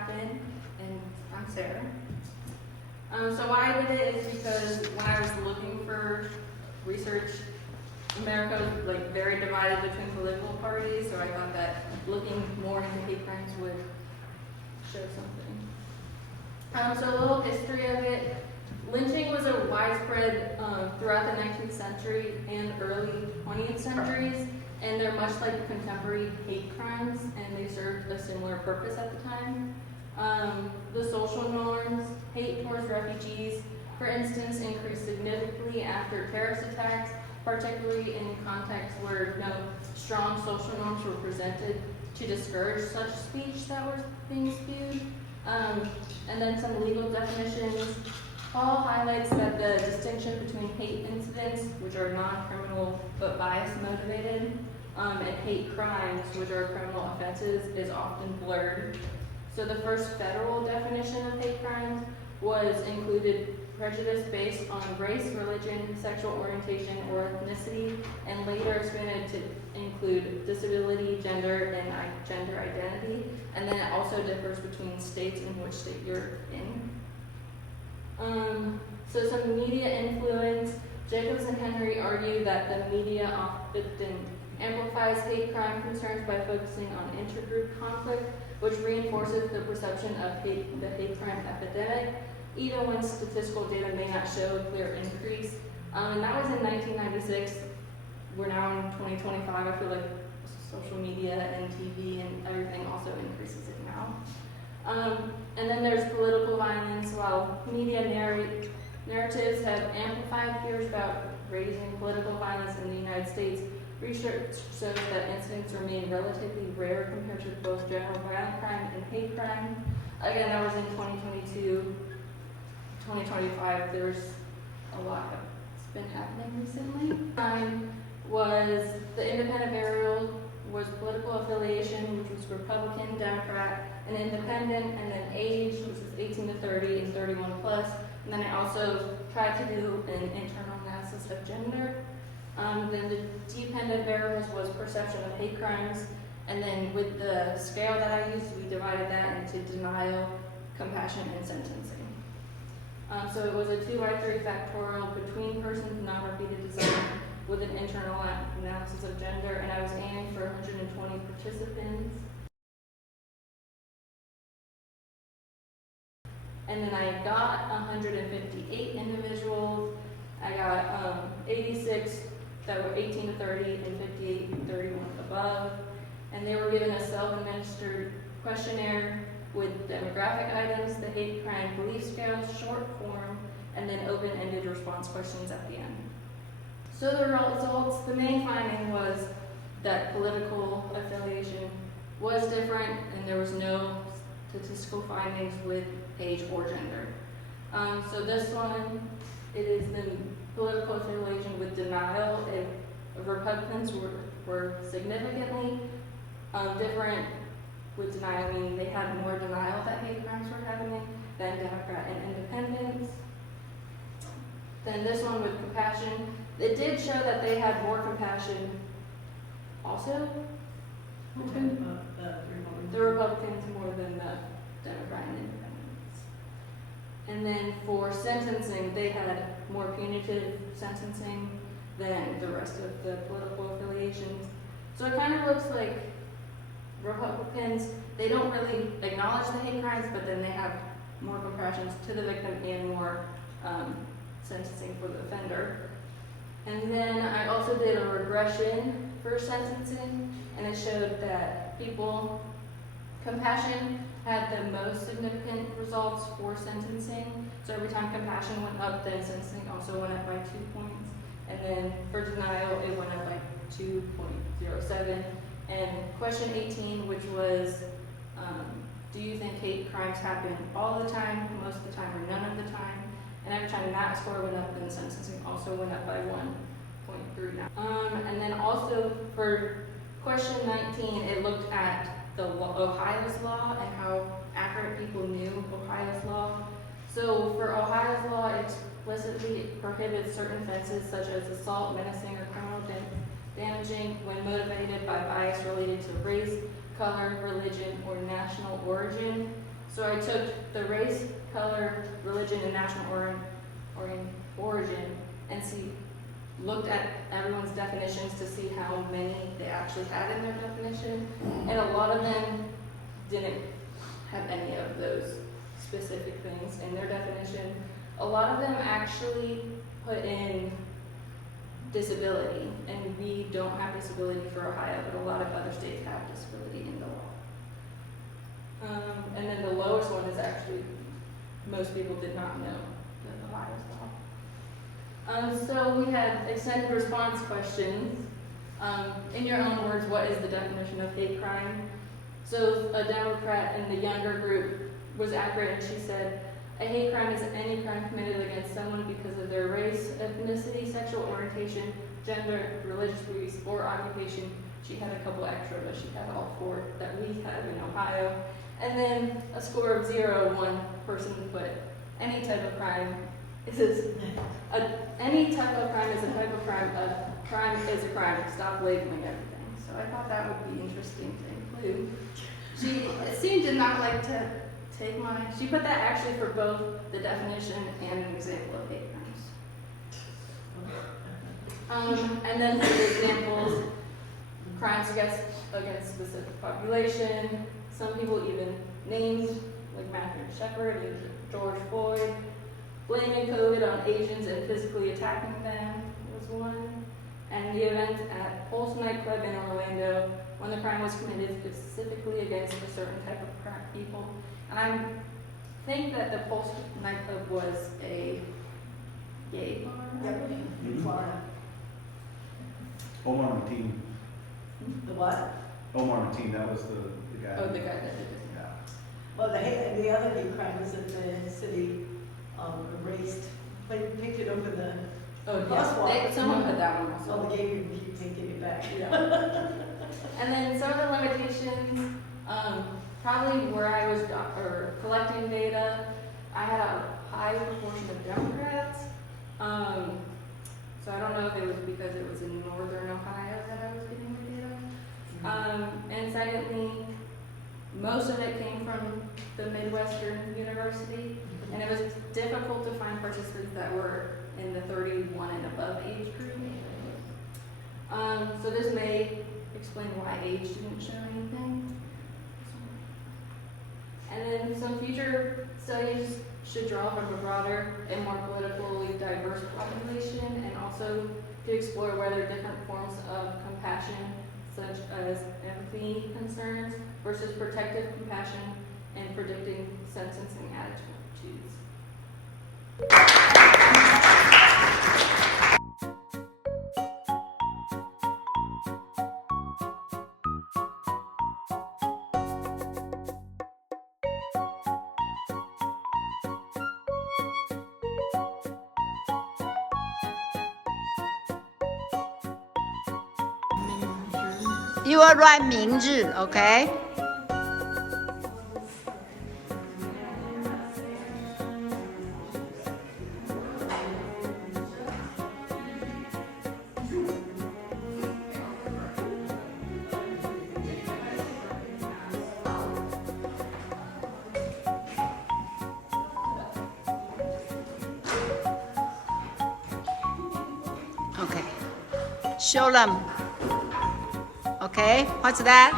happen, and I'm Sarah. So why I did it is because when I was looking for research, America was like very divided between political parties, so I thought that looking more into hate crimes would show something. So a little history of it. Lynching was a widespread throughout the 19th century and early 20th centuries, and they're much like contemporary hate crimes, and they served a similar purpose at the time. The social norms, hate towards refugees, for instance, increased significantly after terrorist attacks, particularly in contexts where no strong social norms were presented to discourage such speech that was being spewed. And then some legal definitions. Paul highlights that the distinction between hate incidents, which are non-criminal but bias motivated, and hate crimes, which are criminal offenses, is often blurred. So the first federal definition of hate crimes was included prejudice based on race, religion, sexual orientation, or ethnicity, and later expanded to include disability, gender, and gender identity. And then it also differs between states in which state you're in. So some media influence. Jacobs and Henry argue that the media often amplifies hate crime concerns by focusing on intergroup conflict, which reinforces the perception of the hate crime epidemic, even when statistical data may not show a clear increase. And that was in 1996. We're now in 2025. I feel like social media and TV and everything also increases it now. And then there's political violence. While media narratives have amplified fears about raising political violence in the United States, research shows that incidents remain relatively rare compared to both general violent crime and hate crime. Again, that was in 2022. 2025, there's a lot that's been happening recently. Crime was the independent variable was political affiliation, which was Republican, Democrat, and independent, and then age, which was 18 to 30 and 31 plus. And then I also tried to do an internal analysis of gender. Then the dependent variables was perception of hate crimes, and then with the scale that I used, we divided that into denial, compassion, and sentencing. So it was a 2x3 factorial between persons, non-repeated design, with an internal analysis of gender, and I was aiming for 120 participants. And then I got 158 individuals. I got 86 that were 18 to 30 and 58 and 31 above. And they were given a self-administered questionnaire with demographic items, the hate crime belief scale, short form, and then open-ended response questions at the end. So the results, the main finding was that political affiliation was different, and there was no statistical findings with age or gender. So this one, it is the political affiliation with denial. Republicans were significantly different with denial, meaning they had more denial that hate crimes were happening than Democrat and independents. Then this one with compassion, it did show that they had more compassion also. The Republicans more than the Democrat and independents. And then for sentencing, they had more punitive sentencing than the rest of the political affiliations. So it kind of looks like Republicans, they don't really acknowledge the hate crimes, but then they have more compassion to the victim and more sentencing for the offender. And then I also did a regression for sentencing, and it showed that compassion had the most significant results for sentencing. So every time compassion went up, then sentencing also went up by 2 points. And then for denial, it went up by 2.07. And question 18, which was, do you think hate crimes happen all the time, most of the time, or none of the time? And every time that score went up, then sentencing also went up by 1.39. And then also for question 19, it looked at Ohio's law and how accurate people knew Ohio's law. So for Ohio's law, it explicitly prohibits certain offenses such as assault, menacing, or criminal damaging when motivated by bias related to race, color, religion, or national origin. So I took the race, color, religion, and national origin and looked at everyone's definitions to see how many they actually had in their definition. And a lot of them didn't have any of those specific things in their definition. A lot of them actually put in disability, and we don't have disability for Ohio, but a lot of other states have disability in the law. And then the lowest one is actually, most people did not know that Ohio's law. So we had extended response questions. In your own words, what is the definition of hate crime? So a Democrat in the younger group was accurate, and she said, a hate crime is any crime committed against someone because of their race, ethnicity, sexual orientation, gender, religious beliefs, or occupation. She had a couple extra, but she had all four that we have in Ohio. And then a score of 0, one person put any type of crime any type of crime is a type of crime. A crime is a crime. Stop labeling everything. So I thought that would be interesting to include. She seemed to not like to take mine. She put that actually for both the definition and an example of hate crimes. And then for the examples, crimes against specific population. Some people even named, like Matthew Shepard and George Floyd. Blaming COVID on Asians and physically attacking them was one. And the event at Pulse nightclub in Orlando, when the crime was committed specifically against a certain type of people. And I think that the Pulse nightclub was a gay bar. Yep, in Florida. Omar Mateen. The what? Omar Mateen, that was the guy. Oh, the guy that did it. Yeah. Well, the other hate crime was that the city erased, painted over the crosswalk. Someone put that one also. Well, the gay people keep taking it back. Yeah. And then some of the limitations, probably where I was collecting data, I had a high proportion of Democrats. So I don't know if it was because it was in northern Ohio that I was getting the data. And secondly, most of it came from the Midwestern University, and it was difficult to find participants that were in the 31 and above age group. So this may explain why age didn't show anything. And then some future studies should draw from a broader and more politically diverse population, and also to explore whether different forms of compassion, such as empathy concerns versus protective compassion and predicting sentencing attitudes. You will write 明日 okay? Okay. Show them. Okay, what's that?